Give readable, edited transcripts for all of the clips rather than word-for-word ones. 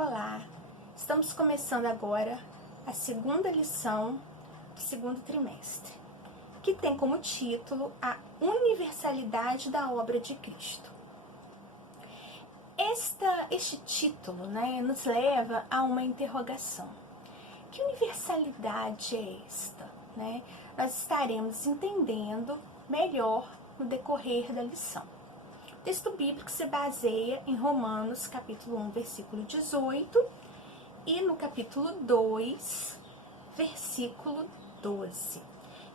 Olá! Estamos começando agora a segunda lição do segundo trimestre, que tem como título a universalidade da obra de Cristo. Este título, nos leva a uma interrogação. Que universalidade é esta? Nós estaremos entendendo melhor no decorrer da lição. O texto bíblico se baseia em Romanos, capítulo 1, versículo 18, e no capítulo 2, versículo 12.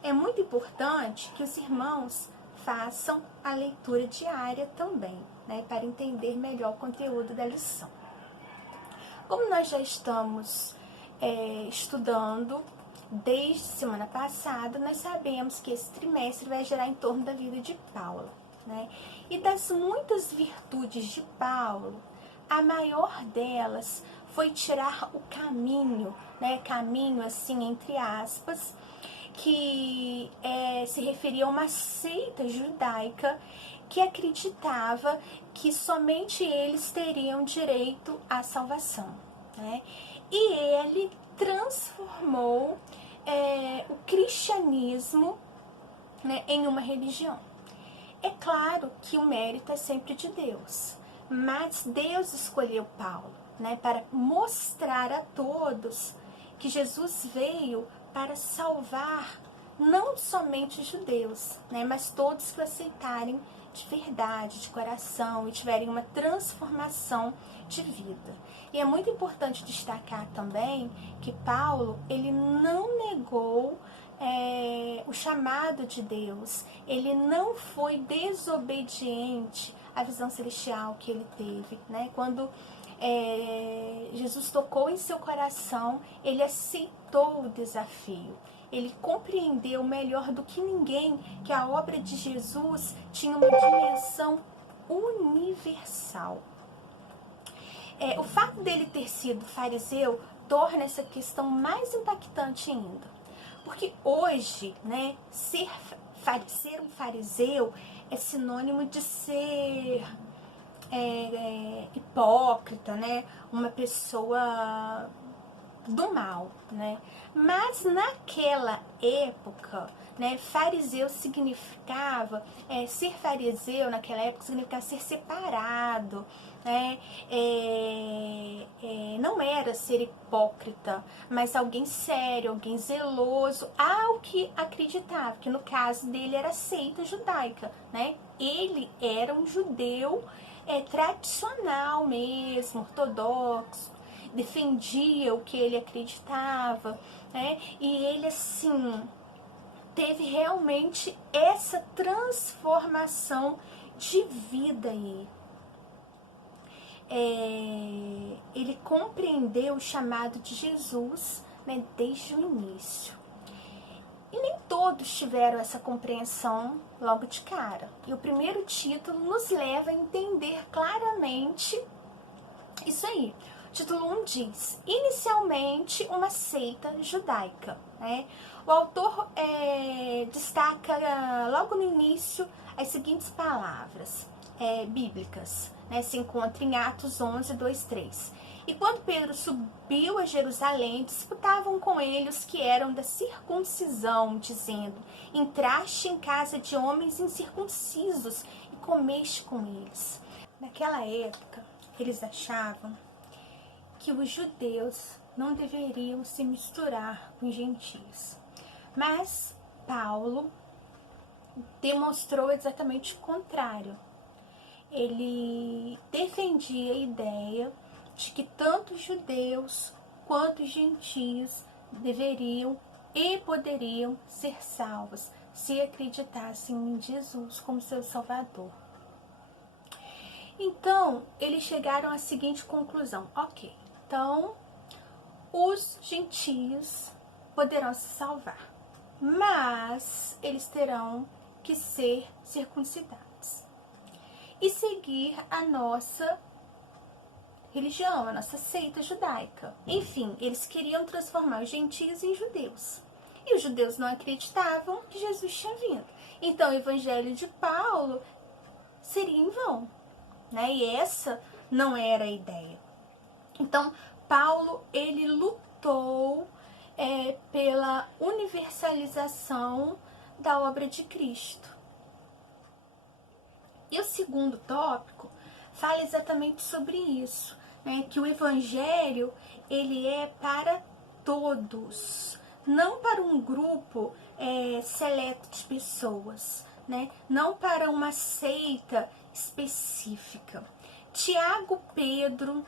É muito importante que os irmãos façam a leitura diária também, para entender melhor o conteúdo da lição. Como nós já estamos estudando desde semana passada, nós sabemos que esse trimestre vai girar em torno da vida de Paulo. E das muitas virtudes de Paulo, a maior delas foi tirar o caminho, caminho assim entre aspas, que se referia a uma seita judaica que acreditava que somente eles teriam direito à salvação. E ele transformou o cristianismo em uma religião. É claro que o mérito é sempre de Deus, mas Deus escolheu Paulo, para mostrar a todos que Jesus veio para salvar não somente os judeus, mas todos que o aceitarem de verdade, de coração e tiverem uma transformação de vida. E é muito importante destacar também que Paulo, ele não negou o chamado de Deus, ele não foi desobediente à visão celestial que ele teve, Quando Jesus tocou em seu coração, ele aceitou o desafio. Ele compreendeu melhor do que ninguém que a obra de Jesus tinha uma dimensão universal. O fato dele ter sido fariseu torna essa questão mais impactante ainda. Porque hoje, ser um fariseu é sinônimo de ser hipócrita, uma pessoa do mal, Mas naquela época, fariseu significava, ser fariseu naquela época significava ser separado, não era ser hipócrita, mas alguém sério, alguém zeloso, ao que acreditava, que no caso dele era a seita judaica, Ele era um judeu tradicional mesmo, ortodoxo, defendia o que ele acreditava, E ele, assim, teve realmente essa transformação de vida aí. Ele compreendeu o chamado de Jesus, desde o início. E nem todos tiveram essa compreensão logo de cara. E o primeiro título nos leva a entender claramente isso aí. O título 1 diz, inicialmente uma seita judaica. O autor destaca logo no início as seguintes palavras bíblicas. Se encontra em Atos 11, 2, 3. E quando Pedro subiu a Jerusalém, disputavam com ele os que eram da circuncisão, dizendo, entraste em casa de homens incircuncisos e comeste com eles. Naquela época, eles achavam que os judeus não deveriam se misturar com os gentios. Mas Paulo demonstrou exatamente o contrário. Ele defendia a ideia de que tanto os judeus quanto os gentios deveriam e poderiam ser salvos se acreditassem em Jesus como seu Salvador. Então, eles chegaram à seguinte conclusão. Ok, então, os gentios poderão se salvar, mas eles terão que ser circuncidados e seguir a nossa religião, a nossa seita judaica. Enfim, eles queriam transformar os gentios em judeus. E os judeus não acreditavam que Jesus tinha vindo. Então, o evangelho de Paulo seria em vão. E essa não era a ideia. Então, Paulo, ele lutou pela universalização da obra de Cristo. E o segundo tópico fala exatamente sobre isso, né? Que o evangelho, ele é para todos, não para um grupo seleto de pessoas, né? Não para uma seita específica. Tiago, Pedro,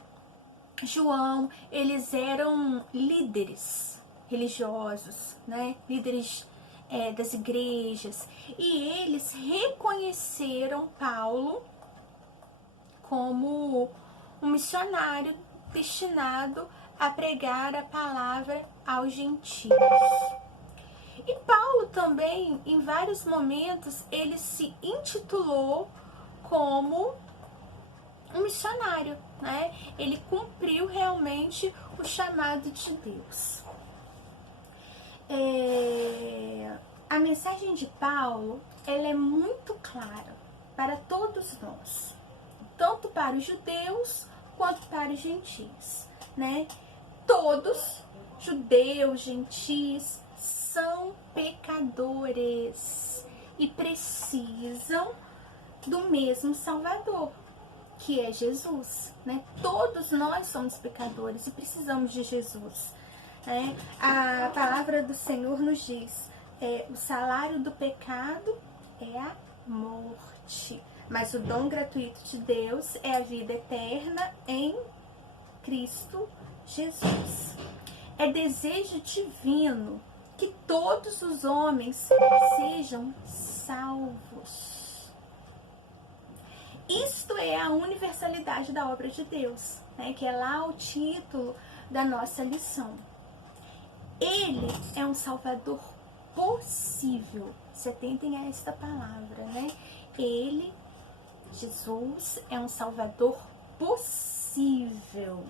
João, eles eram líderes religiosos, né? Líderes das igrejas, e eles reconheceram Paulo como um missionário destinado a pregar a palavra aos gentios. E Paulo também, em vários momentos, ele se intitulou como um missionário, né? Ele cumpriu realmente o chamado de Deus. A mensagem de Paulo, ela é muito clara para todos nós, tanto para os judeus quanto para os gentios, né? Todos, judeus, gentios, são pecadores e precisam do mesmo Salvador, que é Jesus, né? Todos nós somos pecadores e precisamos de Jesus. A palavra do Senhor nos diz, o salário do pecado é a morte, mas o dom gratuito de Deus é a vida eterna em Cristo Jesus. É desejo divino que todos os homens sejam salvos. Isto é a universalidade da obra de Deus, né? Que é lá o título da nossa lição. Ele é um Salvador possível. Se atentem a esta palavra, né? Ele, Jesus, é um Salvador possível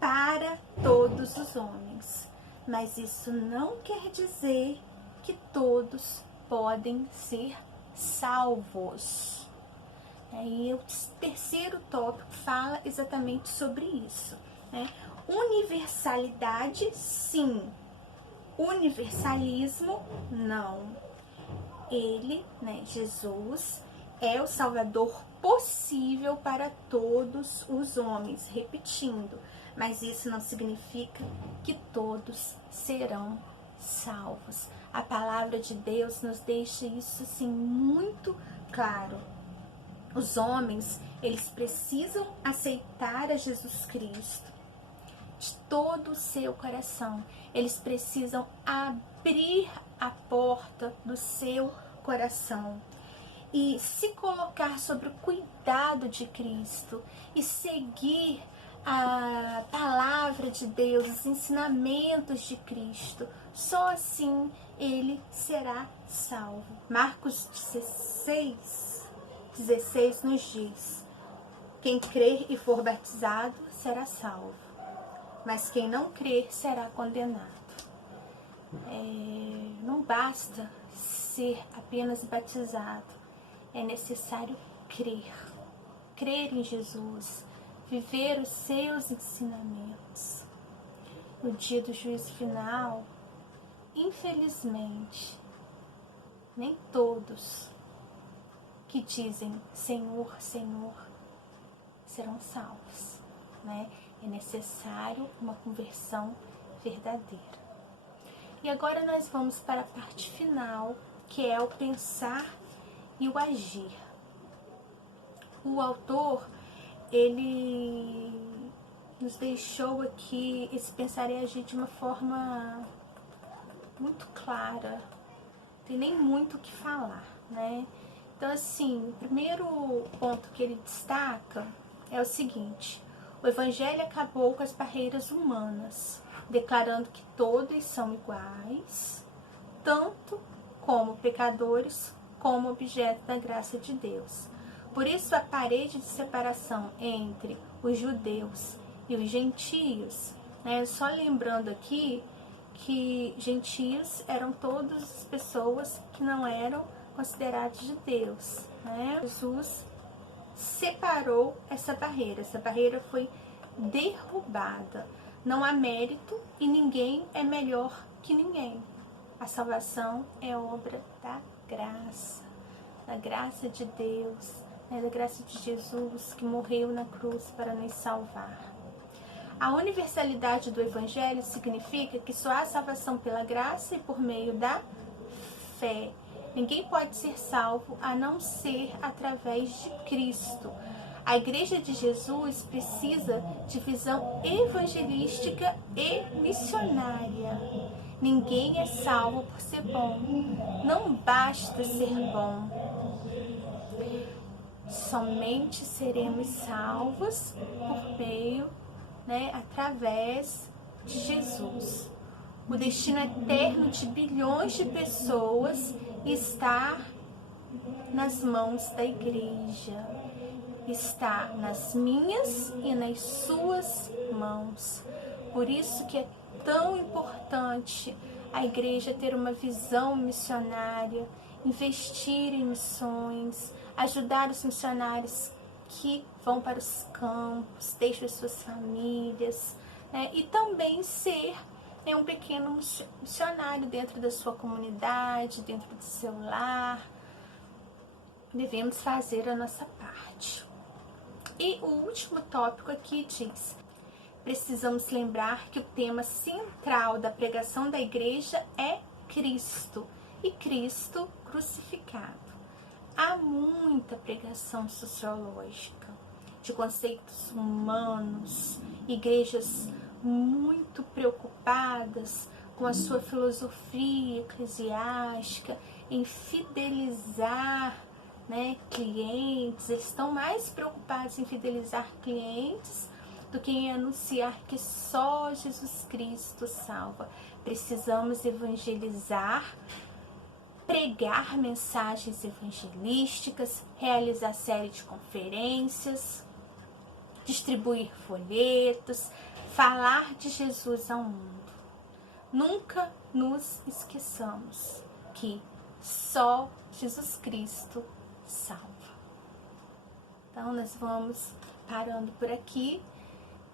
para todos os homens. Mas isso não quer dizer que todos podem ser salvos. E o terceiro tópico fala exatamente sobre isso, né? Universalidade, sim. Universalismo, não. Ele, né, Jesus, é o Salvador possível para todos os homens, repetindo, mas isso não significa que todos serão salvos. A palavra de Deus nos deixa isso assim muito claro. Os homens, eles precisam aceitar a Jesus Cristo de todo o seu coração. Eles precisam abrir a porta do seu coração e se colocar sobre o cuidado de Cristo e seguir a palavra de Deus, os ensinamentos de Cristo. Só assim ele será salvo. Marcos 16 nos diz: quem crer e for batizado será salvo, mas quem não crer será condenado. Não basta ser apenas batizado, é necessário crer em Jesus, viver os seus ensinamentos. No dia do juízo final, infelizmente, nem todos que dizem Senhor, Senhor serão salvos, né? É necessário uma conversão verdadeira. E agora nós vamos para a parte final, que é o pensar e o agir. O autor, ele nos deixou aqui esse pensar e agir de uma forma muito clara. Não tem nem muito o que falar, né? Então, assim, o primeiro ponto que ele destaca é o seguinte: o Evangelho acabou com as barreiras humanas, declarando que todos são iguais, tanto como pecadores, como objeto da graça de Deus. Por isso, a parede de separação entre os judeus e os gentios, né? Só lembrando aqui que gentios eram todas as pessoas que não eram considerados de Deus, né? Jesus separou essa barreira foi derrubada. Não há mérito e ninguém é melhor que ninguém. A salvação é obra da graça de Deus, né, da graça de Jesus que morreu na cruz para nos salvar. A universalidade do Evangelho significa que só há salvação pela graça e por meio da fé. Ninguém pode ser salvo a não ser através de Cristo. A Igreja de Jesus precisa de visão evangelística e missionária. Ninguém é salvo por ser bom. Não basta ser bom. Somente seremos salvos por meio, através de Jesus. O destino eterno de bilhões de pessoas está nas mãos da Igreja. Está nas minhas e nas suas mãos. Por isso que é tão importante a Igreja ter uma visão missionária, investir em missões, ajudar os missionários que vão para os campos, deixam as suas famílias, e também ser um pequeno missionário dentro da sua comunidade, dentro do seu lar. Devemos fazer a nossa parte. E o último tópico aqui diz: precisamos lembrar que o tema central da pregação da Igreja é Cristo e Cristo crucificado. Há muita pregação sociológica, de conceitos humanos, igrejas muito preocupadas com a sua filosofia eclesiástica, em fidelizar clientes. Eles estão mais preocupados em fidelizar clientes do que em anunciar que só Jesus Cristo salva. Precisamos evangelizar, pregar mensagens evangelísticas, realizar série de conferências, distribuir folhetos, falar de Jesus ao mundo. Nunca nos esqueçamos que só Jesus Cristo salva. Então nós vamos parando por aqui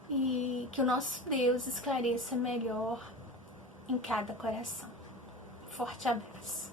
e que o nosso Deus esclareça melhor em cada coração. Forte abraço.